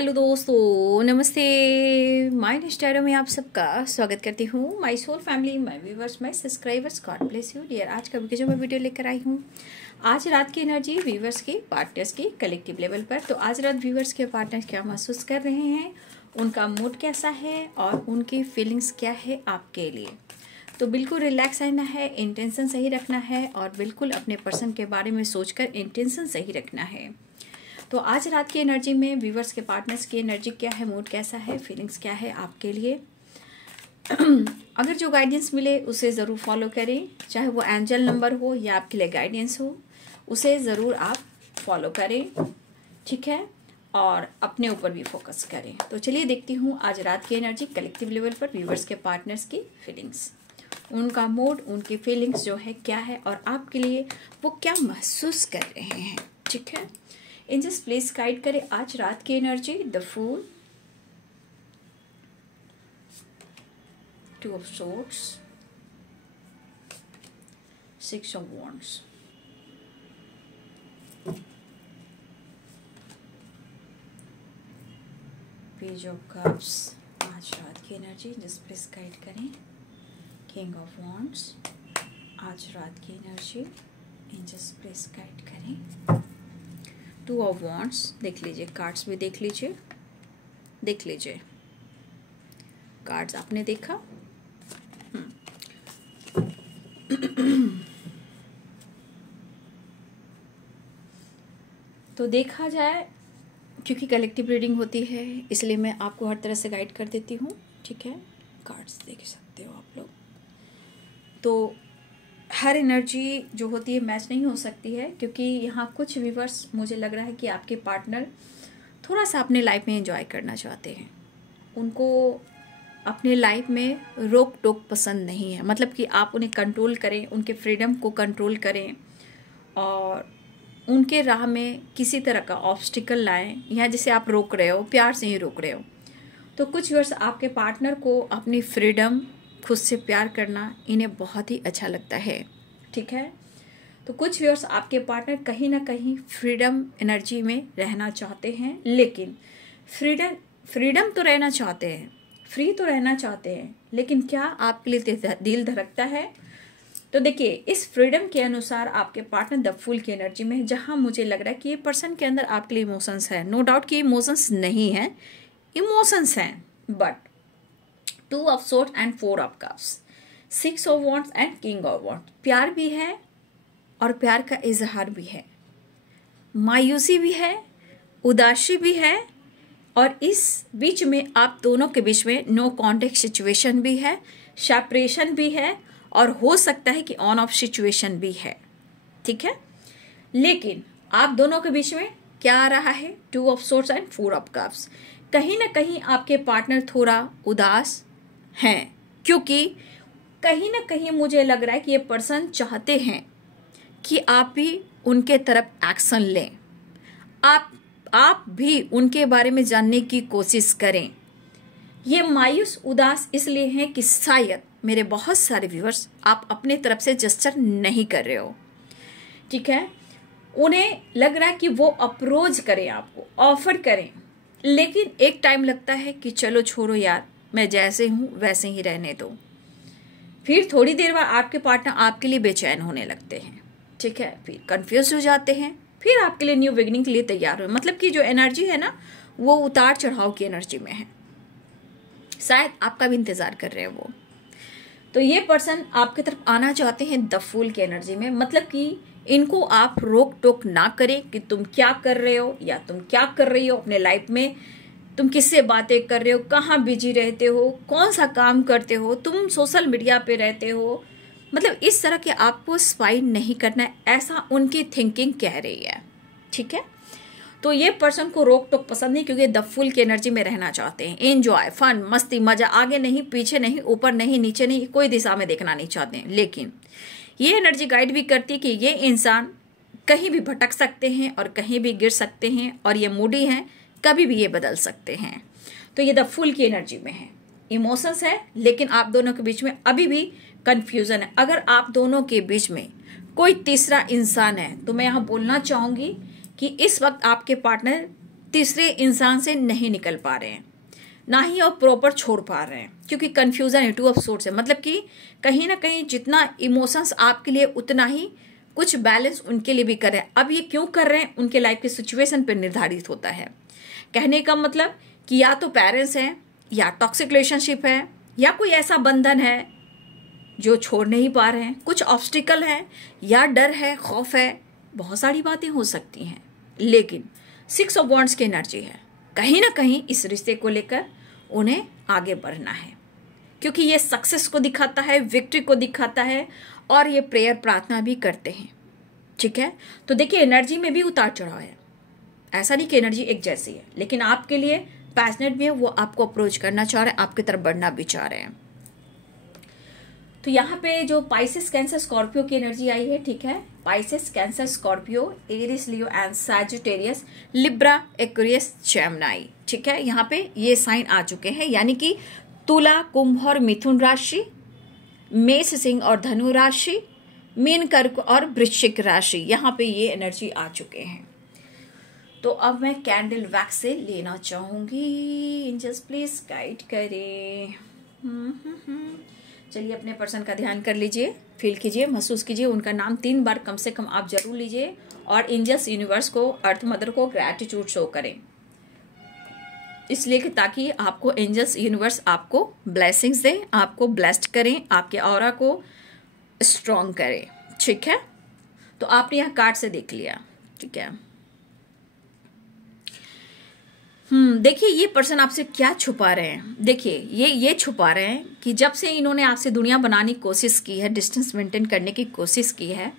Hello दोस्तों, नमस्ते। My नेस्टारो में आप सबका स्वागत करती हूँ। My soul family, my viewers, my subscribers, God bless you dear. आज का जो मैं वीडियो लेकर आई हूँ, आज रात की एनर्जी व्यूवर्स की, पार्टनर्स की कलेक्टिव लेवल पर। तो आज रात व्यूवर्स के पार्टनर्स क्या महसूस कर रहे हैं, उनका मूड कैसा है और उनकी फीलिंग्स क्या है आपके लिए। तो बिल्कुल रिलैक्स रहना है, इंटेंशन सही रखना है और बिल्कुल अपने पर्सन के बारे में सोचकर इंटेंशन सही रखना है। तो आज रात की एनर्जी में व्यूवर्स के पार्टनर्स की एनर्जी क्या है, मूड कैसा है, फीलिंग्स क्या है आपके लिए। अगर जो गाइडेंस मिले उसे ज़रूर फॉलो करें, चाहे वो एंजल नंबर हो या आपके लिए गाइडेंस हो, उसे ज़रूर आप फॉलो करें, ठीक है। और अपने ऊपर भी फोकस करें। तो चलिए देखती हूँ आज रात की एनर्जी कलेक्टिव लेवल पर व्यूवर्स के पार्टनर्स की फीलिंग्स, उनका मूड, उनकी फीलिंग्स जो है क्या है और आपके लिए वो क्या महसूस कर रहे हैं, ठीक है। एंजल्स प्लीज गाइड करें आज रात की energy. The fool, two of swords, six of wands, page of cups. आज रात की एनर्जी एंजल्स प्लीज गाइड करें। किंग ऑफ वॉन्ड्स, आज रात की एनर्जी एंजल्स प्लीज गाइड करें। टू ऑफ वॉन्ड्स, देख लीजिए, कार्ड्स भी देख लीजिए, देख लीजिए कार्ड्स आपने देखा। तो देखा जाए, क्योंकि कलेक्टिव रीडिंग होती है इसलिए मैं आपको हर तरह से गाइड कर देती हूँ, ठीक है। कार्ड्स देख सकते हो आप लोग। तो हर एनर्जी जो होती है मैच नहीं हो सकती है, क्योंकि यहाँ कुछ व्यूवर्स मुझे लग रहा है कि आपके पार्टनर थोड़ा सा अपने लाइफ में एंजॉय करना चाहते हैं। उनको अपने लाइफ में रोक टोक पसंद नहीं है, मतलब कि आप उन्हें कंट्रोल करें, उनके फ्रीडम को कंट्रोल करें और उनके राह में किसी तरह का ऑब्स्टिकल लाएं, या जैसे आप रोक रहे हो, प्यार से ही रोक रहे हो। तो कुछ व्यूवर्स आपके पार्टनर को अपनी फ्रीडम, खुद से प्यार करना इन्हें बहुत ही अच्छा लगता है, ठीक है। तो कुछ व्यूअर्स आपके पार्टनर कहीं ना कहीं फ्रीडम एनर्जी में रहना चाहते हैं, लेकिन फ्रीडम तो रहना चाहते हैं, फ्री तो रहना चाहते हैं, लेकिन क्या आपके लिए दिल धड़कता है। तो देखिए, इस फ्रीडम के अनुसार आपके पार्टनर द फूल की एनर्जी में, जहां मुझे लग रहा है कि ये पर्सन के अंदर आपके लिए इमोशंस है। नो डाउट कि इमोशंस नहीं है, इमोशंस हैं, but to of swords and four of cups, six of wands and king of wands. प्यार भी है और प्यार का इजहार भी है, मायूसी भी है, उदासी भी है, और इस बीच में आप दोनों के बीच में नो कॉन्टेक्ट सिचुएशन भी है, सेपरेशन भी है, और हो सकता है कि ऑन ऑफ सिचुएशन भी है, ठीक है। लेकिन आप दोनों के बीच में क्या आ रहा है, to of swords and four of cups. कहीं ना कहीं आपके पार्टनर थोड़ा उदास हैं, क्योंकि कहीं ना कहीं मुझे लग रहा है कि ये पर्सन चाहते हैं कि आप भी उनके तरफ एक्शन लें, आप भी उनके बारे में जानने की कोशिश करें। ये मायूस उदास इसलिए हैं कि शायद मेरे बहुत सारे व्यूअर्स आप अपने तरफ से जस्चर नहीं कर रहे हो, ठीक है। उन्हें लग रहा है कि वो अप्रोच करें, आपको ऑफर करें, लेकिन एक टाइम लगता है कि चलो छोड़ो यार, मैं जैसे हूं वैसे ही रहने दो। फिर थोड़ी देर बाद आपके पार्टनर आपके लिए बेचैन होने लगते हैं, ठीक है, फिर कंफ्यूज हो जाते हैं, फिर आपके लिए न्यू बिगिनिंग के लिए तैयार हो। मतलब कि जो एनर्जी है ना, वो उतार चढ़ाव की एनर्जी में है, शायद आपका भी इंतजार कर रहे हैं वो। तो ये पर्सन आपकी तरफ आना चाहते हैं द फूल की एनर्जी में, मतलब कि इनको आप रोक टोक ना करें कि तुम क्या कर रहे हो या तुम क्या कर रही हो अपने लाइफ में, तुम किससे बातें कर रहे हो, कहाँ बिजी रहते हो, कौन सा काम करते हो, तुम सोशल मीडिया पे रहते हो, मतलब इस तरह के आपको स्पाई नहीं करना है, ऐसा उनकी थिंकिंग कह रही है, ठीक है। तो ये पर्सन को रोक टोक पसंद नहीं, क्योंकि द फुल की एनर्जी में रहना चाहते हैं, एंजॉय, फन, मस्ती, मजा, आगे नहीं, पीछे नहीं, ऊपर नहीं, नीचे नहीं, कोई दिशा में देखना नहीं चाहते हैं। लेकिन ये एनर्जी गाइड भी करती है कि ये इंसान कहीं भी भटक सकते हैं और कहीं भी गिर सकते हैं, और ये मूडी हैं, कभी भी ये बदल सकते हैं। तो ये द फुल की एनर्जी में है, इमोशंस है, लेकिन आप दोनों के बीच में अभी भी कंफ्यूजन है। अगर आप दोनों के बीच में कोई तीसरा इंसान है, तो मैं यहाँ बोलना चाहूंगी कि इस वक्त आपके पार्टनर तीसरे इंसान से नहीं निकल पा रहे हैं, ना ही और प्रॉपर छोड़ पा रहे हैं, क्योंकि कंफ्यूजन है, 2 ऑफ सोर्ड्स है। मतलब कि कहीं ना कहीं जितना इमोशंस आपके लिए उतना ही कुछ बैलेंस उनके लिए भी कर रहे हैं। अब ये क्यों कर रहे हैं, उनके लाइफ के सिचुएशन पर निर्धारित होता है। कहने का मतलब कि या तो पेरेंट्स हैं, या टॉक्सिक रिलेशनशिप है, या कोई ऐसा बंधन है जो छोड़ नहीं पा रहे हैं, कुछ ऑब्स्टिकल है, या डर है, खौफ है, बहुत सारी बातें हो सकती हैं। लेकिन 6 ऑफ वॉन्ड्स की एनर्जी है, कहीं ना कहीं इस रिश्ते को लेकर उन्हें आगे बढ़ना है, क्योंकि ये सक्सेस को दिखाता है, विक्ट्री को दिखाता है, और ये प्रेयर प्रार्थना भी करते हैं। ठीक है, तो देखिए एनर्जी में भी उतार चढ़ाव है, ऐसा नहीं कि एनर्जी एक जैसी है, लेकिन आपके लिए पैशनेट भी है, वो आपको अप्रोच करना चाह रहे हैं, आपकी तरफ बढ़ना भी चाह रहे हैं। तो यहाँ पे जो पाइसेस, कैंसर, स्कॉर्पियो की एनर्जी आई है, ठीक है, Pisces, Cancer, Scorpio, Aries, Leo and Sagittarius, Libra, Aquarius, Gemini. ठीक है, यहाँ पे ये साइन आ चुके हैं, यानी कि तुला, कुंभ और मिथुन राशि, मेष, सिंह और धनु राशि, मीन, कर्क और वृश्चिक राशि, यहाँ पे ये एनर्जी आ चुके हैं। तो अब मैं कैंडल वैक्स से लेना चाहूंगी, एंजल्स प्लीज गाइड करें। चलिए अपने पर्सन का ध्यान कर लीजिए, फील कीजिए, महसूस कीजिए, उनका नाम 3 बार कम से कम आप जरूर लीजिए, और एंजल्स यूनिवर्स को, अर्थ मदर को ग्रैटिट्यूड शो करें, इसलिए कि ताकि आपको एंजल्स यूनिवर्स आपको ब्लेसिंग्स दें, आपको ब्लेस्ड करें, आपके ऑरा को स्ट्रॉन्ग करें। ठीक है, तो आपने यह कार्ड से देख लिया। ठीक है, देखिए ये पर्सन आपसे क्या छुपा रहे हैं। देखिए ये छुपा रहे हैं कि जब से इन्होंने आपसे दुनिया बनाने की कोशिश की है, डिस्टेंस मेंटेन करने की कोशिश की है,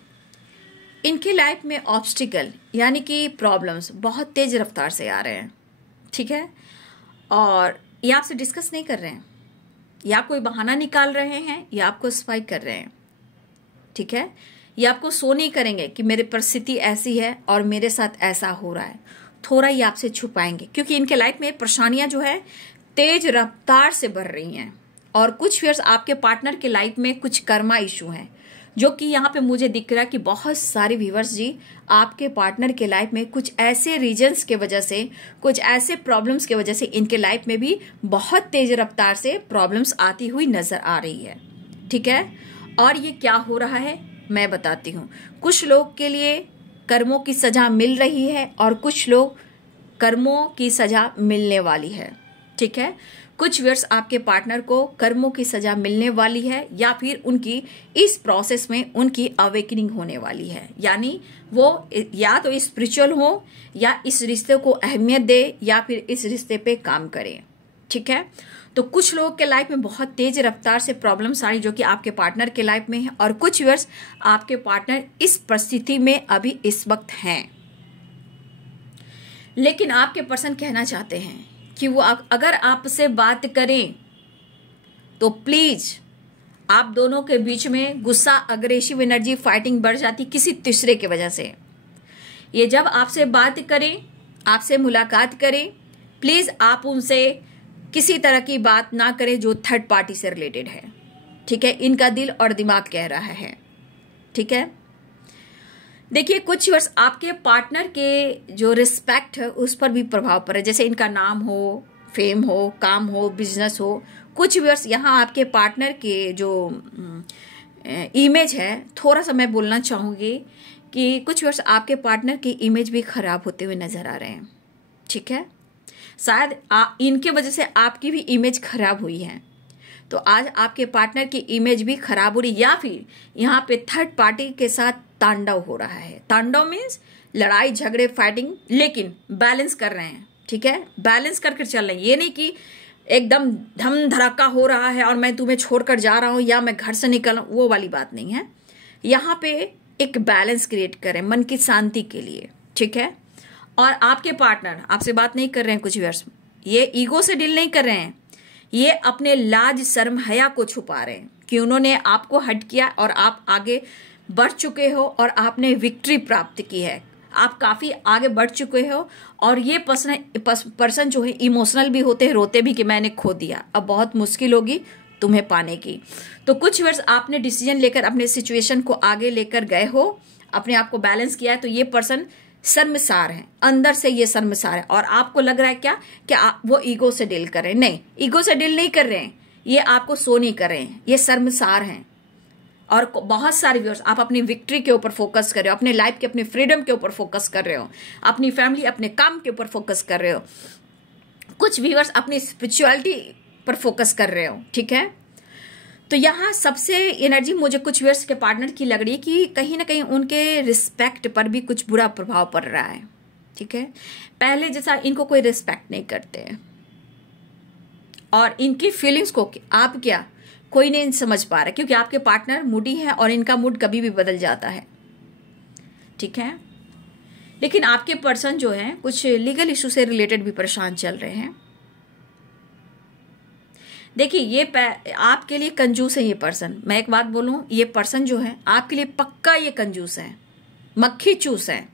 इनके लाइफ में ऑब्स्टिकल यानी कि प्रॉब्लम्स बहुत तेज रफ्तार से आ रहे हैं। ठीक है, और ये आपसे डिस्कस नहीं कर रहे हैं, या कोई बहाना निकाल रहे हैं, या आपको स्पाई कर रहे हैं। ठीक है, ये आपको शो नहीं करेंगे कि मेरी परिस्थिति ऐसी है और मेरे साथ ऐसा हो रहा है, थोड़ा ये आपसे छुपाएंगे, क्योंकि इनके लाइफ में परेशानियां जो है तेज रफ्तार से बढ़ रही हैं। और कुछ व्यूअर्स आपके पार्टनर के लाइफ में कुछ कर्मा इशू हैं, जो कि यहाँ पे मुझे दिख रहा है कि बहुत सारे व्यूअर्स जी आपके पार्टनर के लाइफ में कुछ ऐसे रीजन्स के वजह से, कुछ ऐसे प्रॉब्लम्स के वजह से इनके लाइफ में भी बहुत तेज रफ्तार से प्रॉब्लम्स आती हुई नजर आ रही है। ठीक है, और ये क्या हो रहा है मैं बताती हूँ। कुछ लोग के लिए कर्मों की सजा मिल रही है, और कुछ लोग कर्मों की सजा मिलने वाली है। ठीक है, कुछ व्यूअर्स आपके पार्टनर को कर्मों की सजा मिलने वाली है, या फिर उनकी इस प्रोसेस में उनकी अवेकनिंग होने वाली है, यानी वो या तो स्पिरिचुअल हो, या इस रिश्ते को अहमियत दे, या फिर इस रिश्ते पे काम करें। ठीक है, तो कुछ लोगों के लाइफ में बहुत तेज रफ्तार से प्रॉब्लम्स आ रही, जो कि आपके पार्टनर के लाइफ में है, और कुछ व्यूअर्स आपके पार्टनर इस परिस्थिति में अभी इस वक्त हैं। लेकिन आपके पर्सन कहना चाहते हैं कि वो अगर आपसे बात करें तो प्लीज, आप दोनों के बीच में गुस्सा, अग्रेसिव एनर्जी, फाइटिंग बढ़ जाती किसी तीसरे की वजह से। ये जब आपसे बात करें, आपसे मुलाकात करें, प्लीज आप उनसे किसी तरह की बात ना करें जो थर्ड पार्टी से रिलेटेड है। ठीक है, इनका दिल और दिमाग कह रहा है। ठीक है, देखिए कुछ वर्ष आपके पार्टनर के जो रिस्पेक्ट है उस पर भी प्रभाव पड़े, जैसे इनका नाम हो, फेम हो, काम हो, बिजनेस हो। कुछ वर्ष यहाँ आपके पार्टनर के जो इमेज है, थोड़ा सा मैं बोलना चाहूँगी कि कुछ वर्ष आपके पार्टनर की इमेज भी खराब होते हुए नजर आ रहे हैं। ठीक है, शायद इनके वजह से आपकी भी इमेज खराब हुई है, तो आज आपके पार्टनर की इमेज भी खराब हो रही, या फिर यहाँ पे थर्ड पार्टी के साथ तांडव हो रहा है। तांडव मीन्स लड़ाई झगड़े, फाइटिंग, लेकिन बैलेंस कर रहे हैं। ठीक है, बैलेंस करके चल रहे हैं। ये नहीं कि एकदम धम धड़ाका हो रहा है और मैं तुम्हें छोड़कर जा रहा हूँ, या मैं घर से निकल, वो वाली बात नहीं है। यहाँ पे एक बैलेंस क्रिएट करें मन की शांति के लिए। ठीक है, और आपके पार्टनर आपसे बात नहीं कर रहे हैं कुछ वर्ष, ये ईगो से डील नहीं कर रहे हैं, ये अपने लाज शर्म हया को छुपा रहे हैं कि उन्होंने आपको हट किया और आप आगे बढ़ चुके हो और आपने विक्ट्री प्राप्त की है। आप काफी आगे बढ़ चुके हो, और ये पर्सन जो है इमोशनल भी होते हैं, रोते भी कि मैंने खो दिया, अब बहुत मुश्किल होगी तुम्हें पाने की। तो कुछ वर्ष आपने डिसीजन लेकर अपने सिचुएशन को आगे लेकर गए हो, अपने आप को बैलेंस किया है, तो ये पर्सन शर्मसार है, अंदर से ये शर्मसार है। और आपको लग रहा है क्या कि वो ईगो से डील कर रहे हैं? नहीं, ईगो से डील नहीं कर रहे हैं, ये आपको शो नहीं कर रहे हैं, ये शर्मसार हैं। और बहुत सारे व्यूअर्स, आप अपनी विक्ट्री के ऊपर फोकस कर रहे हो, अपने लाइफ के, अपने फ्रीडम के ऊपर फोकस कर रहे हो, अपनी फैमिली, अपने काम के ऊपर फोकस कर रहे हो। कुछ व्यूअर्स अपनी स्पिरिचुअलिटी पर फोकस कर रहे हो, ठीक है। तो यहाँ सबसे एनर्जी मुझे कुछ व्यूअर्स के पार्टनर की लग रही है कि कहीं ना कहीं उनके रिस्पेक्ट पर भी कुछ बुरा प्रभाव पड़ रहा है, ठीक है। पहले जैसा इनको कोई रिस्पेक्ट नहीं करते हैं, और इनकी फीलिंग्स को आप क्या कोई नहीं समझ पा रहा, क्योंकि आपके पार्टनर मूडी है और इनका मूड कभी भी बदल जाता है, ठीक है। लेकिन आपके पर्सन जो है कुछ लीगल इशू से रिलेटेड भी परेशान चल रहे हैं। देखिए, ये आपके लिए कंजूस है ये पर्सन। मैं एक बात बोलूं, ये पर्सन जो है आपके लिए पक्का ये कंजूस है, मक्खी चूस है,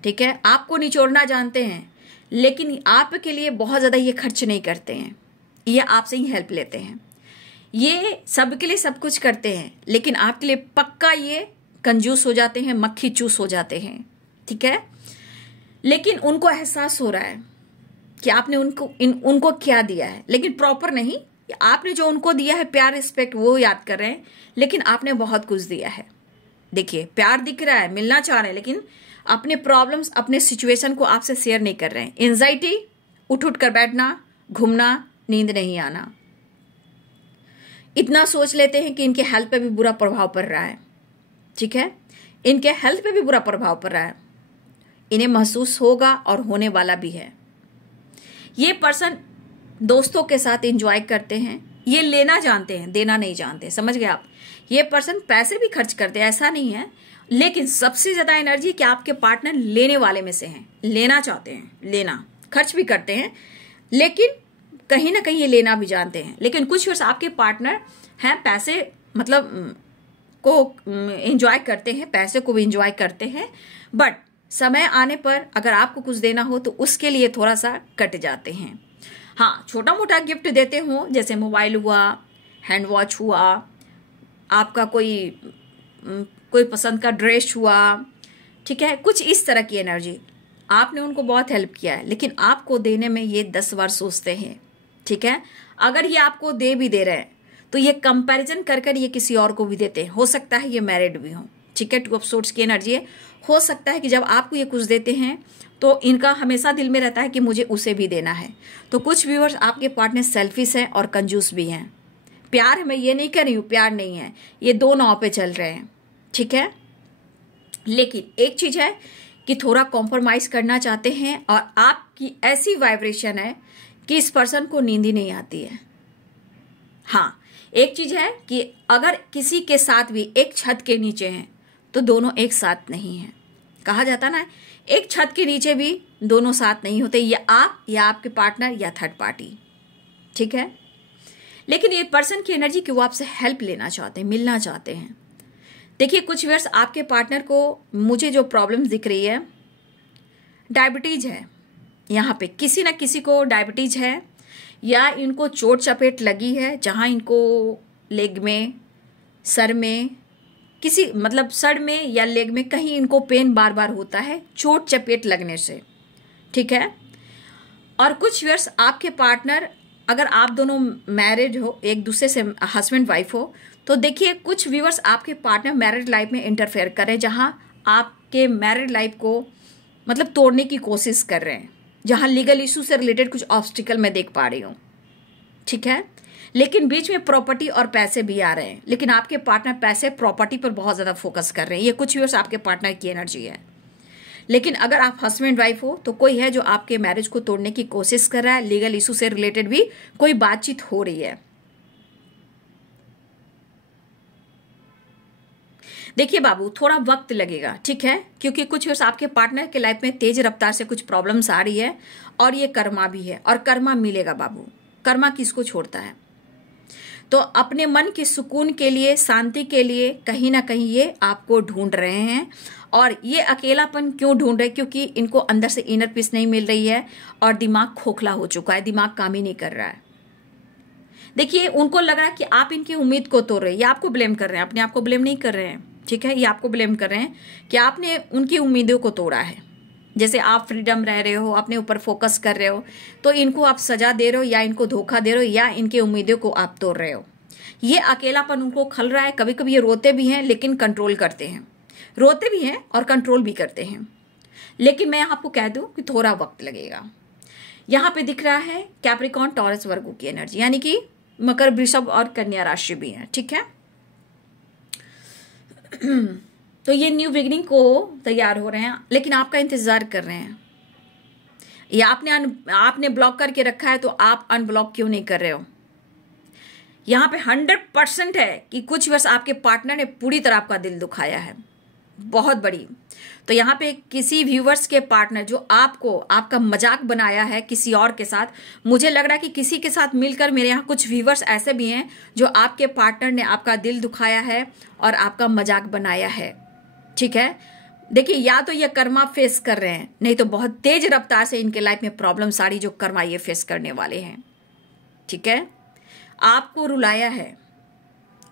ठीक है। आपको निचोड़ना जानते हैं, लेकिन आपके लिए बहुत ज्यादा ये खर्च नहीं करते हैं, ये आपसे ही हेल्प लेते हैं। ये सबके लिए सब कुछ करते हैं, लेकिन आपके लिए पक्का ये कंजूस हो जाते हैं, मक्खी चूस हो जाते हैं, ठीक है। लेकिन उनको एहसास हो रहा है कि आपने उनको क्या दिया है, लेकिन प्रॉपर नहीं। आपने जो उनको दिया है प्यार, रिस्पेक्ट, वो याद कर रहे हैं, लेकिन आपने बहुत कुछ दिया है। देखिए, प्यार दिख रहा है, मिलना चाह रहे हैं, लेकिन अपने प्रॉब्लम्स, अपने सिचुएशन को आपसे शेयर नहीं कर रहे हैं। एंजाइटी, उठ कर बैठना, घूमना, नींद नहीं आना, इतना सोच लेते हैं कि इनके हेल्थ पे भी बुरा प्रभाव पड़ रहा है, ठीक है। इनके हेल्थ पे भी बुरा प्रभाव पड़ रहा है, इन्हें महसूस होगा और होने वाला भी है। ये पर्सन दोस्तों के साथ एंजॉय करते हैं, ये लेना जानते हैं, देना नहीं जानते, समझ गए आप। ये पर्सन पैसे भी खर्च करते हैं, ऐसा नहीं है, लेकिन सबसे ज्यादा एनर्जी कि आपके पार्टनर लेने वाले में से हैं, लेना चाहते हैं, लेना, खर्च भी करते हैं, लेकिन कहीं ना कहीं ये लेना भी जानते हैं। लेकिन कुछ वर्ष आपके पार्टनर हैं, पैसे मतलब को एंजॉय करते हैं, पैसे को भी एंजॉय करते हैं, बट समय आने पर अगर आपको कुछ देना हो तो उसके लिए थोड़ा सा कट जाते हैं। हाँ, छोटा मोटा गिफ्ट देते हो, जैसे मोबाइल हुआ, हैंड वॉच हुआ, आपका कोई पसंद का ड्रेस हुआ, ठीक है, कुछ इस तरह की एनर्जी। आपने उनको बहुत हेल्प किया है, लेकिन आपको देने में ये 10 बार सोचते हैं, ठीक है। अगर ये आपको दे भी दे रहे हैं तो ये कंपैरिजन कर ये किसी और को भी देते हैं। हो सकता है ये मैरिड भी हो, ठीक है। 2 ऑफ सोर्ड्स की एनर्जी है। हो सकता है कि जब आपको ये कुछ देते हैं तो इनका हमेशा दिल में रहता है कि मुझे उसे भी देना है। तो कुछ व्यूअर्स आपके पार्टनर सेल्फिश हैं और कंजूस भी हैं। प्यार है, मैं ये नहीं कह रही हूँ प्यार नहीं है, ये 2 नाव पे चल रहे हैं, ठीक है। लेकिन एक चीज है कि थोड़ा कॉम्प्रोमाइज करना चाहते हैं, और आपकी ऐसी वाइब्रेशन है कि इस पर्सन को नींद ही नहीं आती है। हाँ, एक चीज है कि अगर किसी के साथ भी एक छत के नीचे हैं तो दोनों एक साथ नहीं हैं। कहा जाता ना, एक छत के नीचे भी दोनों साथ नहीं होते, या आप या आपके पार्टनर या थर्ड पार्टी, ठीक है। लेकिन ये पर्सन की एनर्जी कि वो आपसे हेल्प लेना चाहते हैं, मिलना चाहते हैं। देखिए, कुछ वर्ष आपके पार्टनर को मुझे जो प्रॉब्लम दिख रही है, डायबिटीज है, यहाँ पे किसी ना किसी को डायबिटीज है, या इनको चोट चपेट लगी है, जहां इनको लेग में, सर में, किसी मतलब सर में या लेग में कहीं इनको पेन बार बार होता है चोट चपेट लगने से, ठीक है। और कुछ व्यूअर्स आपके पार्टनर, अगर आप दोनों मैरिड हो, एक दूसरे से हस्बैंड वाइफ हो, तो देखिए कुछ व्यूअर्स आपके पार्टनर मैरिड लाइफ में इंटरफेयर कर रहे हैं, जहां आपके मैरिड लाइफ को मतलब तोड़ने की कोशिश कर रहे हैं, जहां लीगल इशू से रिलेटेड कुछ ऑब्स्टिकल मैं देख पा रही हूँ, ठीक है। लेकिन बीच में प्रॉपर्टी और पैसे भी आ रहे हैं, लेकिन आपके पार्टनर पैसे प्रॉपर्टी पर बहुत ज्यादा फोकस कर रहे हैं। ये कुछ व्यूअर्स आपके पार्टनर की एनर्जी है। लेकिन अगर आप हस्बैंड वाइफ हो तो कोई है जो आपके मैरिज को तोड़ने की कोशिश कर रहा है, लीगल इशू से रिलेटेड भी कोई बातचीत हो रही है। देखिए बाबू, थोड़ा वक्त लगेगा, ठीक है, क्योंकि कुछ वर्ष आपके पार्टनर के लाइफ में तेज रफ्तार से कुछ प्रॉब्लम्स आ रही है, और ये कर्मा भी है, और कर्मा मिलेगा बाबू। कर्मा किसको छोड़ता है? तो अपने मन के सुकून के लिए, शांति के लिए कहीं ना कहीं ये आपको ढूंढ रहे हैं। और ये अकेलापन क्यों ढूंढ रहे? क्योंकि इनको अंदर से इनर पीस नहीं मिल रही है, और दिमाग खोखला हो चुका है, दिमाग काम ही नहीं कर रहा है। देखिए, उनको लग रहा है कि आप इनकी उम्मीद को तोड़ रहे हैं, या आपको ब्लेम कर रहे हैं, अपने आप को ब्लेम नहीं कर रहे हैं, ठीक है, ये आपको ब्लेम कर रहे हैं कि आपने उनकी उम्मीदों को तोड़ा है। जैसे आप फ्रीडम रह रहे हो, अपने ऊपर फोकस कर रहे हो, तो इनको आप सजा दे रहे हो या इनको धोखा दे रहे हो या इनके उम्मीदों को आप तोड़ रहे हो। ये अकेलापन उनको खल रहा है। कभी कभी ये रोते भी हैं लेकिन कंट्रोल करते हैं, रोते भी हैं और कंट्रोल भी करते हैं। लेकिन मैं आपको कह दूं कि थोड़ा वक्त लगेगा। यहाँ पे दिख रहा है कैप्रिकॉर्न, टॉरस, वर्गो की एनर्जी, यानी कि मकर, वृषभ और कन्या राशि भी है। ठीक है, तो ये न्यू बिगिनिंग को तैयार हो रहे हैं लेकिन आपका इंतजार कर रहे हैं। ये आपने ब्लॉक करके रखा है तो आप अनब्लॉक क्यों नहीं कर रहे हो? यहाँ पे 100% है कि कुछ वर्ष आपके पार्टनर ने पूरी तरह आपका दिल दुखाया है, बहुत बड़ी। तो यहाँ पे किसी व्यूवर्स के पार्टनर जो आपका मजाक बनाया है किसी और के साथ, मुझे लग रहा है कि किसी के साथ मिलकर मेरे यहाँ कुछ व्यूवर्स ऐसे भी हैं जो आपके पार्टनर ने आपका दिल दुखाया है और आपका मजाक बनाया है। ठीक है, देखिए, या तो ये कर्मा फेस कर रहे हैं, नहीं तो बहुत तेज रफ्तार से इनके लाइफ में प्रॉब्लम सारी जो कर्मा ये फेस करने वाले हैं। ठीक है, आपको रुलाया है,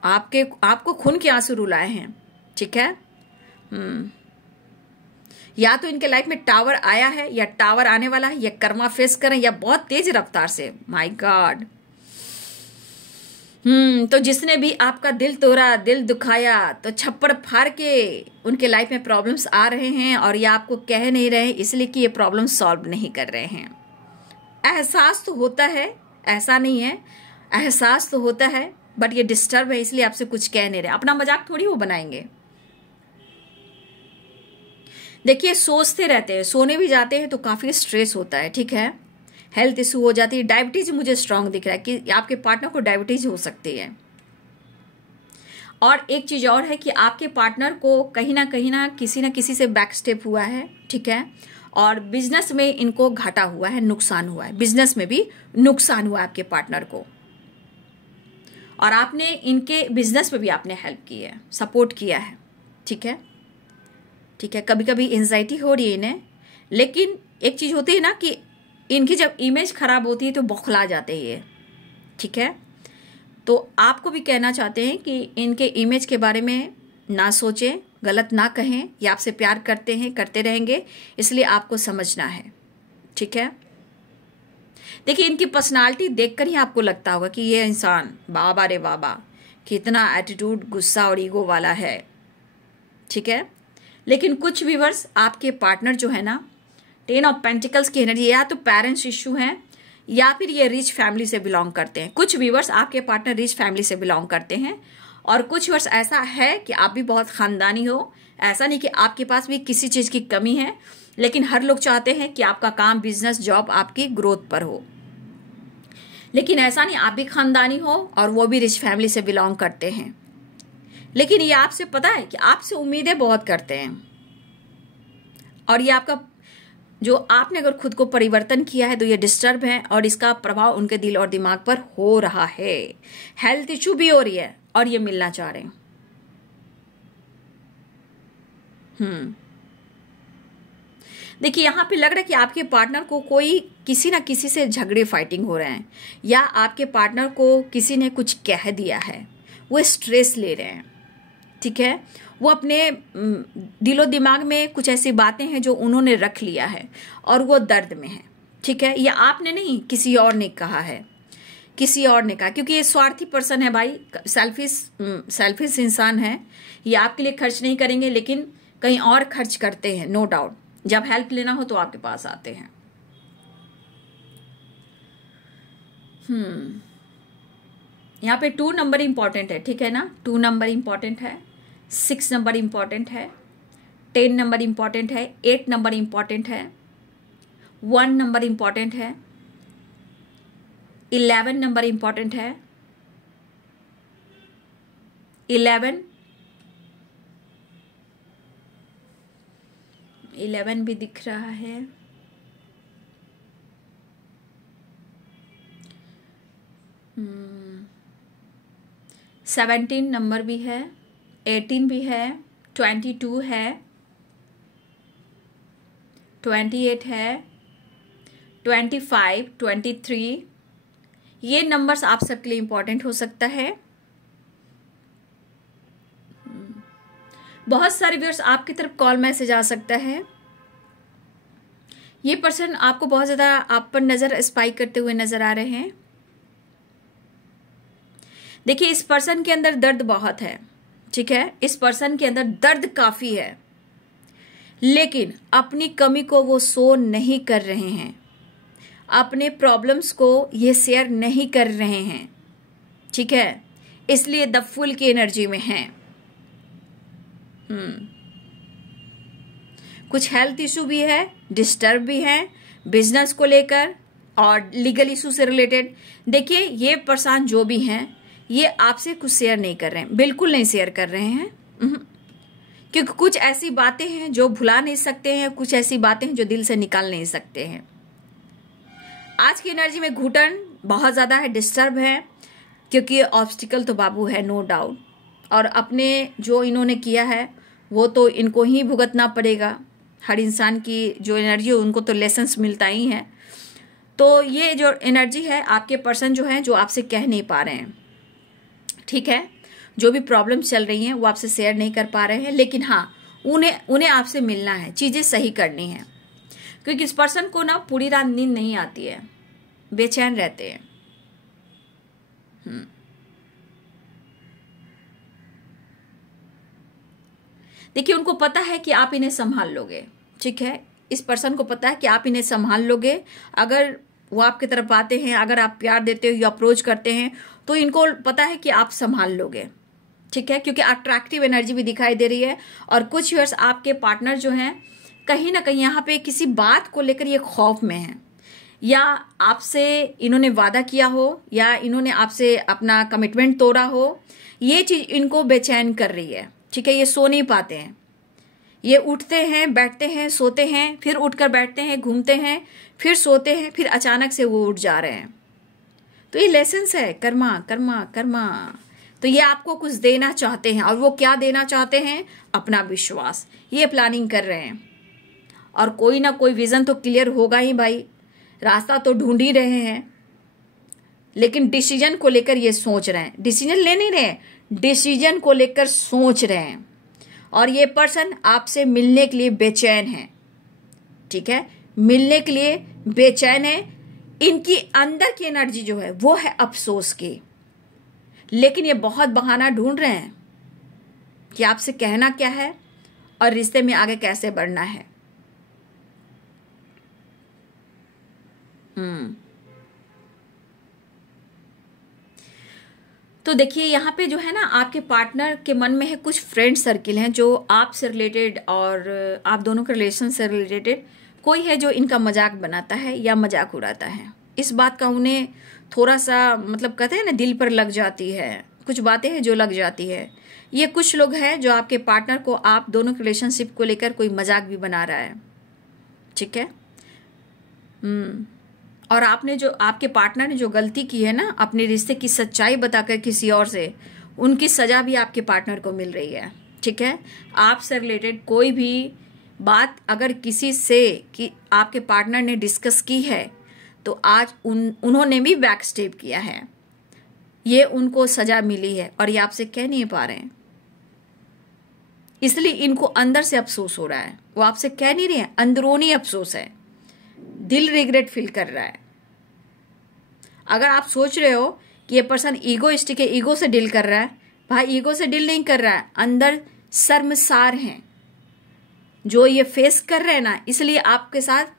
आपको खून के आंसू रुलाए हैं। ठीक है, या तो इनके लाइफ में टावर आया है या टावर आने वाला है, या कर्मा फेस करें या बहुत तेज रफ्तार से। My God. तो जिसने भी आपका दिल तोड़ा, दिल दुखाया, तो छप्पड़ फाड़ के उनके लाइफ में प्रॉब्लम्स आ रहे हैं और ये आपको कह नहीं रहे इसलिए कि ये प्रॉब्लम सॉल्व नहीं कर रहे हैं। एहसास तो होता है, ऐसा नहीं है, एहसास तो होता है, बट ये डिस्टर्ब है इसलिए आपसे कुछ कह नहीं रहे। अपना मजाक थोड़ी वो बनाएंगे। देखिए, सोचते रहते हैं, सोने भी जाते हैं तो काफी स्ट्रेस होता है। ठीक है, हेल्थ इशू हो जाती है। डायबिटीज मुझे स्ट्रांग दिख रहा है कि आपके पार्टनर को डायबिटीज हो सकती है। और एक चीज और है कि आपके पार्टनर को कहीं ना किसी से बैक स्टेप हुआ है। ठीक है, और बिजनेस में इनको घाटा हुआ है, नुकसान हुआ है, बिजनेस में भी नुकसान हुआ है आपके पार्टनर को, और आपने इनके बिजनेस में भी आपने हेल्प की है, सपोर्ट किया है। ठीक है, ठीक है, कभी कभी एंजाइटी हो रही है इन्हें, लेकिन एक चीज होती है ना कि इनकी जब इमेज खराब होती है तो बौखला जाते हैं। ठीक है, तो आपको भी कहना चाहते हैं कि इनके इमेज के बारे में ना सोचें, गलत ना कहें। ये आपसे प्यार करते हैं, करते रहेंगे, इसलिए आपको समझना है। ठीक है, देखिए, इनकी पर्सनालिटी देखकर ही आपको लगता होगा कि ये इंसान बाबा रे बाबा कितना एटीट्यूड, गुस्सा और ईगो वाला है। ठीक है, लेकिन कुछ व्यूअर्स आपके पार्टनर जो है ना, 10 ऑफ पेंटिकल्स की एनर्जी, या तो पेरेंट्स इश्यू हैं या फिर ये रिच फैमिली से बिलोंग करते हैं। कुछ व्यूअर्स आपके पार्टनर रिच फैमिली से बिलोंग करते हैं, और कुछ व्यूअर्स ऐसा है कि आप भी बहुत खानदानी हो। ऐसा नहीं कि आपके पास भी किसी चीज की कमी है, लेकिन हर लोग चाहते हैं कि आपका काम, बिजनेस, जॉब आपकी ग्रोथ पर हो। लेकिन ऐसा नहीं, आप भी खानदानी हो और वो भी रिच फैमिली से बिलोंग करते हैं। लेकिन ये आपसे पता है कि आपसे उम्मीदें बहुत करते हैं, और ये आपका जो आपने अगर खुद को परिवर्तन किया है तो ये डिस्टर्ब है, और इसका प्रभाव उनके दिल और दिमाग पर हो रहा है। हेल्थ इश्यू भी हो रही है और ये मिलना चाह रहे हैं। देखिए, यहां पे लग रहा है कि आपके पार्टनर को कोई किसी ना किसी से झगड़े, फाइटिंग हो रहे हैं, या आपके पार्टनर को किसी ने कुछ कह दिया है, वो स्ट्रेस ले रहे हैं। ठीक है, वो अपने दिलो दिमाग में कुछ ऐसी बातें हैं जो उन्होंने रख लिया है और वो दर्द में है। ठीक है, ये आपने नहीं, किसी और ने कहा है, किसी और ने कहा, क्योंकि ये स्वार्थी पर्सन है भाई, सेल्फिश इंसान है। ये आपके लिए खर्च नहीं करेंगे लेकिन कहीं और खर्च करते हैं, नो डाउट। जब हेल्प लेना हो तो आपके पास आते हैं। यहाँ पे 2 नंबर इंपॉर्टेंट है। ठीक है ना, 2 नंबर इंपॉर्टेंट है, 6 नंबर इंपॉर्टेंट है, 10 नंबर इंपॉर्टेंट है, 8 नंबर इंपॉर्टेंट है, 1 नंबर इंपॉर्टेंट है, 11 नंबर इंपॉर्टेंट है, 11 भी दिख रहा है, 17 नंबर भी है, 18 भी है, 22 है, 28 है, 25, 23। ये नंबर्स आप सबके लिए इंपॉर्टेंट हो सकता है। बहुत सारे व्यूअर्स आपकी तरफ कॉल मैसेज आ सकता है। ये पर्सन आपको बहुत ज्यादा आप पर नजर स्पाइक करते हुए नजर आ रहे हैं। देखिए इस पर्सन के अंदर दर्द बहुत है, ठीक है, इस पर्सन के अंदर दर्द काफी है, लेकिन अपनी कमी को वो शो नहीं कर रहे हैं, अपने प्रॉब्लम्स को ये शेयर नहीं कर रहे हैं, ठीक है, इसलिए द फुल की एनर्जी में हैं। कुछ हेल्थ इशू भी है, डिस्टर्ब भी है बिजनेस को लेकर और लीगल इशू से रिलेटेड। देखिए ये पर्सन जो भी हैं ये आपसे कुछ शेयर नहीं कर रहे हैं, बिल्कुल नहीं शेयर कर रहे हैं, क्योंकि कुछ ऐसी बातें हैं जो भुला नहीं सकते हैं, कुछ ऐसी बातें हैं जो दिल से निकाल नहीं सकते हैं। आज की एनर्जी में घुटन बहुत ज्यादा है, डिस्टर्ब है, क्योंकि ऑब्स्टिकल तो बाबू है नो डाउट, और अपने जो इन्होंने किया है वो तो इनको ही भुगतना पड़ेगा। हर इंसान की जो एनर्जी है उनको तो लेसन्स मिलता ही है। तो ये जो एनर्जी है आपके पर्सन जो है जो आपसे कह नहीं पा रहे हैं, ठीक है, जो भी प्रॉब्लम चल रही हैं वो आपसे शेयर नहीं कर पा रहे हैं, लेकिन हाँ उन्हें आपसे मिलना है, चीजें सही करनी है, क्योंकि इस पर्सन को ना पूरी रात नींद नहीं आती है, बेचैन रहते हैं। देखिए उनको पता है कि आप इन्हें संभाल लोगे, ठीक है, इस पर्सन को पता है कि आप इन्हें संभाल लोगे। अगर वो आपकी तरफ आते हैं, अगर आप प्यार देते हो या अप्रोच करते हैं तो इनको पता है कि आप संभाल लोगे, ठीक है, क्योंकि अट्रैक्टिव एनर्जी भी दिखाई दे रही है। और कुछ व्यूअर्स आपके पार्टनर जो हैं कहीं ना कहीं यहाँ पे किसी बात को लेकर ये खौफ में है, या आपसे इन्होंने वादा किया हो या इन्होंने आपसे अपना कमिटमेंट तोड़ा हो, ये चीज इनको बेचैन कर रही है, ठीक है। ये सो नहीं पाते हैं, ये उठते हैं, बैठते हैं, सोते हैं, फिर उठकर बैठते हैं, घूमते हैं, फिर सोते हैं, फिर अचानक से वो उठ जा रहे हैं। तो ये लेसन्स है, कर्मा कर्मा कर्मा। तो ये आपको कुछ देना चाहते हैं, और वो क्या देना चाहते हैं? अपना विश्वास। ये प्लानिंग कर रहे हैं, और कोई ना कोई विजन तो क्लियर होगा ही भाई, रास्ता तो ढूंढ ही रहे हैं, लेकिन डिसीजन को लेकर ये सोच रहे हैं। डिसीजन ले नहीं रहे, डिसीजन को लेकर सोच रहे हैं। और ये पर्सन आपसे मिलने के लिए बेचैन है, ठीक है, मिलने के लिए बेचैन है। इनकी अंदर की एनर्जी जो है वो है अफसोस की, लेकिन ये बहुत बहाना ढूंढ रहे हैं कि आपसे कहना क्या है और रिश्ते में आगे कैसे बढ़ना है। तो देखिए यहाँ पे जो है ना आपके पार्टनर के मन में है कुछ फ्रेंड सर्किल हैं जो आपसे रिलेटेड और आप दोनों के रिलेशन से रिलेटेड कोई है जो इनका मजाक बनाता है या मजाक उड़ाता है। इस बात का उन्हें थोड़ा सा मतलब कहते हैं ना दिल पर लग जाती है, कुछ बातें हैं जो लग जाती है। ये कुछ लोग हैं जो आपके पार्टनर को आप दोनों के रिलेशनशिप को लेकर कोई मजाक भी बना रहा है, ठीक है। और आपने जो आपके पार्टनर ने जो गलती की है ना अपने रिश्ते की सच्चाई बताकर किसी और से, उनकी सजा भी आपके पार्टनर को मिल रही है, ठीक है। आपसे रिलेटेड कोई भी बात अगर किसी से कि आपके पार्टनर ने डिस्कस की है तो आज उन्होंने भी बैक स्टेप किया है, ये उनको सजा मिली है और ये आपसे कह नहीं पा रहे हैं, इसलिए इनको अंदर से अफसोस हो रहा है। वो आपसे कह नहीं रहे हैं, अंदरूनी अफसोस है, दिल रिग्रेट फील कर रहा है। अगर आप सोच रहे हो कि ये पर्सन ईगोइस्टिक है, ईगो से डील कर रहा है, भाई ईगो से डील नहीं कर रहा है, अंदर शर्मसार हैं जो ये फेस कर रहे हैं ना, इसलिए आपके साथ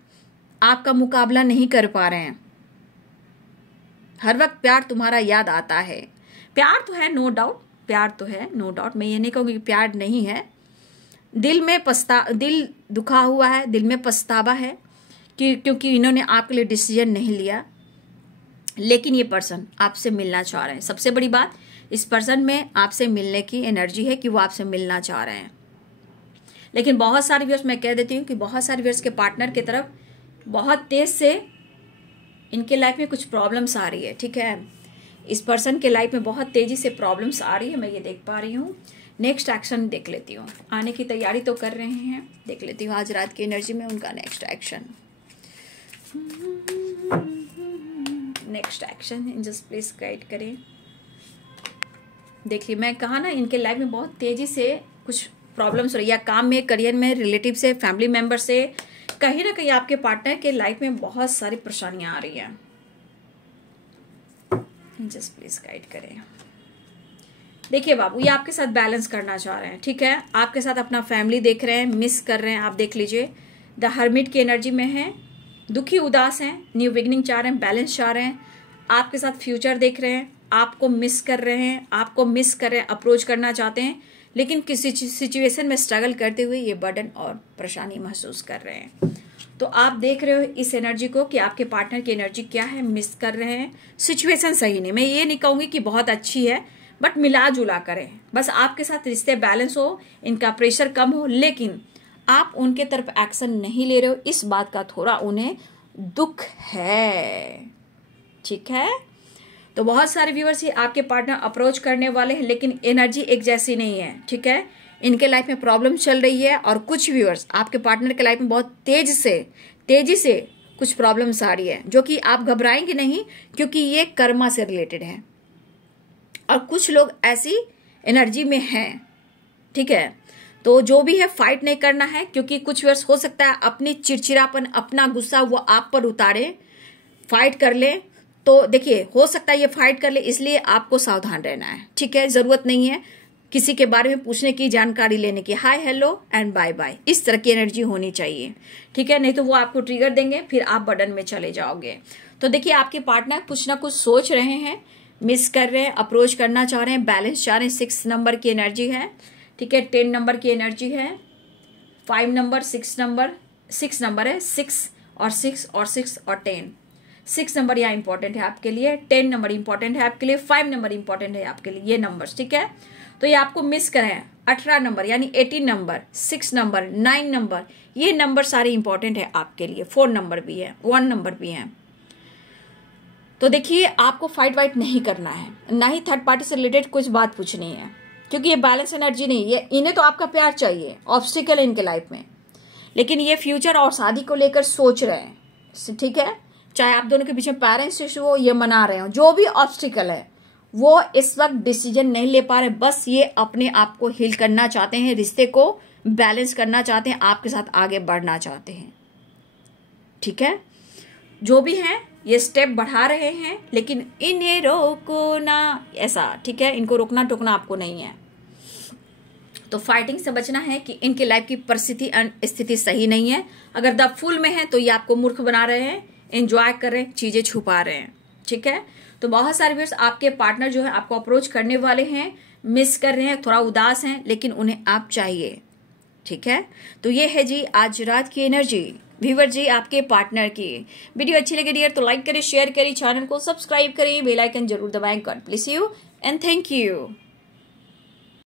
आपका मुकाबला नहीं कर पा रहे हैं। हर वक्त प्यार तुम्हारा याद आता है, प्यार तो है नो डाउट, प्यार तो है नो डाउट, मैं ये नहीं कहूंगी कि प्यार नहीं है। दिल दुखा हुआ है, दिल में पछतावा है कि क्योंकि इन्होंने आपके लिए डिसीजन नहीं लिया, लेकिन ये पर्सन आपसे मिलना चाह रहे हैं। सबसे बड़ी बात, इस पर्सन में आपसे मिलने की एनर्जी है कि वो आपसे मिलना चाह रहे हैं। लेकिन बहुत सारे व्यूअर्स, मैं कह देती हूँ कि बहुत सारे व्यूअर्स के पार्टनर की तरफ बहुत तेज से इनके लाइफ में कुछ प्रॉब्लम्स आ रही है, ठीक है। इस पर्सन के लाइफ में बहुत तेजी से प्रॉब्लम्स आ रही है, मैं ये देख पा रही हूँ। नेक्स्ट एक्शन देख लेती हूँ, आने की तैयारी तो कर रहे हैं, देख लेती हूँ आज रात की एनर्जी में उनका next action. Next action angels please guide करें। देखिए मैं कहा ना इनके लाइफ में बहुत तेजी से कुछ प्रॉब्लम्स हो रही है, काम में, करियर में, रिलेटिव से, फैमिली मेंबर से, कहीं ना कहीं आपके पार्टनर के लाइफ में बहुत सारी परेशानियां आ रही हैं। जस्ट प्लीज गाइड करें। देखिए बाबू, ये आपके साथ बैलेंस करना चाह रहे हैं, ठीक है, आपके साथ अपना फैमिली देख रहे हैं, मिस कर रहे हैं। आप देख लीजिए, द हर्मिट की एनर्जी में है, दुखी उदास हैं, न्यू बिगनिंग चाह रहे हैं, बैलेंस चाह रहे हैं, आपके साथ फ्यूचर देख रहे हैं, आपको मिस कर रहे हैं, आपको मिस कर रहे हैं, अप्रोच करना चाहते हैं, लेकिन किसी सिचुएशन में स्ट्रगल करते हुए ये बर्डन और परेशानी महसूस कर रहे हैं। तो आप देख रहे हो इस एनर्जी को कि आपके पार्टनर की एनर्जी क्या है, मिस कर रहे हैं, सिचुएशन सही नहीं। मैं ये नहीं कहूंगी कि बहुत अच्छी है, बट मिला जुला करें, बस आपके साथ रिश्ते बैलेंस हो, इनका प्रेशर कम हो, लेकिन आप उनके तरफ एक्शन नहीं ले रहे हो, इस बात का थोड़ा उन्हें दुख है, ठीक है। तो बहुत सारे व्यूअर्स ही आपके पार्टनर अप्रोच करने वाले हैं, लेकिन एनर्जी एक जैसी नहीं है, ठीक है। इनके लाइफ में प्रॉब्लम चल रही है, और कुछ व्यूअर्स आपके पार्टनर के लाइफ में बहुत तेजी से कुछ प्रॉब्लम्स आ रही है, जो कि आप घबराएंगे नहीं, क्योंकि ये कर्मा से रिलेटेड है, और कुछ लोग ऐसी एनर्जी में हैं, ठीक है। तो जो भी है फाइट नहीं करना है, क्योंकि कुछ व्यूअर्स हो सकता है अपनी चिड़चिड़ापन, अपना गुस्सा वो आप पर उतारे, फाइट कर ले। तो देखिए, हो सकता है ये फाइट कर ले, इसलिए आपको सावधान रहना है, ठीक है। जरूरत नहीं है किसी के बारे में पूछने की, जानकारी लेने की, hi hello and bye bye, इस तरह की एनर्जी होनी चाहिए, ठीक है। नहीं तो वो आपको ट्रिगर देंगे, फिर आप बर्डन में चले जाओगे। तो देखिए, आपके पार्टनर कुछ ना कुछ सोच रहे हैं, मिस कर रहे हैं, अप्रोच करना चाह रहे हैं, बैलेंस चाह रहे हैं। 6 नंबर की एनर्जी है, ठीक है, 10 नंबर की एनर्जी है, 5 नंबर, 6 नंबर है, 6 और 6 और 6 और 10। 6 नंबर यहाँ इंपॉर्टेंट है आपके लिए, 10 नंबर इंपॉर्टेंट है आपके लिए, 5 नंबर इंपॉर्टेंट है आपके लिए, ये नंबर्स, ठीक है। तो ये आपको मिस करें, 18 नंबर यानी 18 नंबर, 6 नंबर, 9 नंबर, ये नंबर सारे इंपॉर्टेंट है आपके लिए। 4 नंबर भी है, 1 नंबर भी है। तो देखिए, आपको फाइट वाइट नहीं करना है, ना ही थर्ड पार्टी से रिलेटेड कुछ बात पूछनी है, क्योंकि ये बैलेंस एनर्जी नहीं है। इन्हें तो आपका प्यार चाहिए, ऑब्स्टिकल है इनके लाइफ में, लेकिन ये फ्यूचर और शादी को लेकर सोच रहे हैं, ठीक है। चाहे आप दोनों के बीच में पेरेंट्स इशू हो, ये मना रहे हो, जो भी ऑब्स्टिकल है, वो इस वक्त डिसीजन नहीं ले पा रहे, बस ये अपने आप को हील करना चाहते हैं, रिश्ते को बैलेंस करना चाहते हैं, आपके साथ आगे बढ़ना चाहते हैं, ठीक है। जो भी है ये स्टेप बढ़ा रहे हैं, लेकिन इन्हें रोको ना, ऐसा, ठीक है। इनको रोकना टोकना आपको नहीं है। तो फाइटिंग से बचना है कि इनके लाइफ की परिस्थिति स्थिति सही नहीं है। अगर द फुल में है तो ये आपको मूर्ख बना रहे हैं, एंजॉय कर रहे हैं, चीजें छुपा रहे हैं, ठीक है। तो बहुत सारे व्यूअर्स आपके पार्टनर जो है आपको अप्रोच करने वाले हैं, मिस कर रहे हैं, थोड़ा उदास हैं, लेकिन उन्हें आप चाहिए, ठीक है। तो ये है जी आज रात की एनर्जी व्यूअर जी आपके पार्टनर की। वीडियो अच्छी लगे डियर तो लाइक करें, शेयर करें, चैनल को सब्सक्राइब करें, बेल आइकन जरूर दबाएं। God bless you and thank you.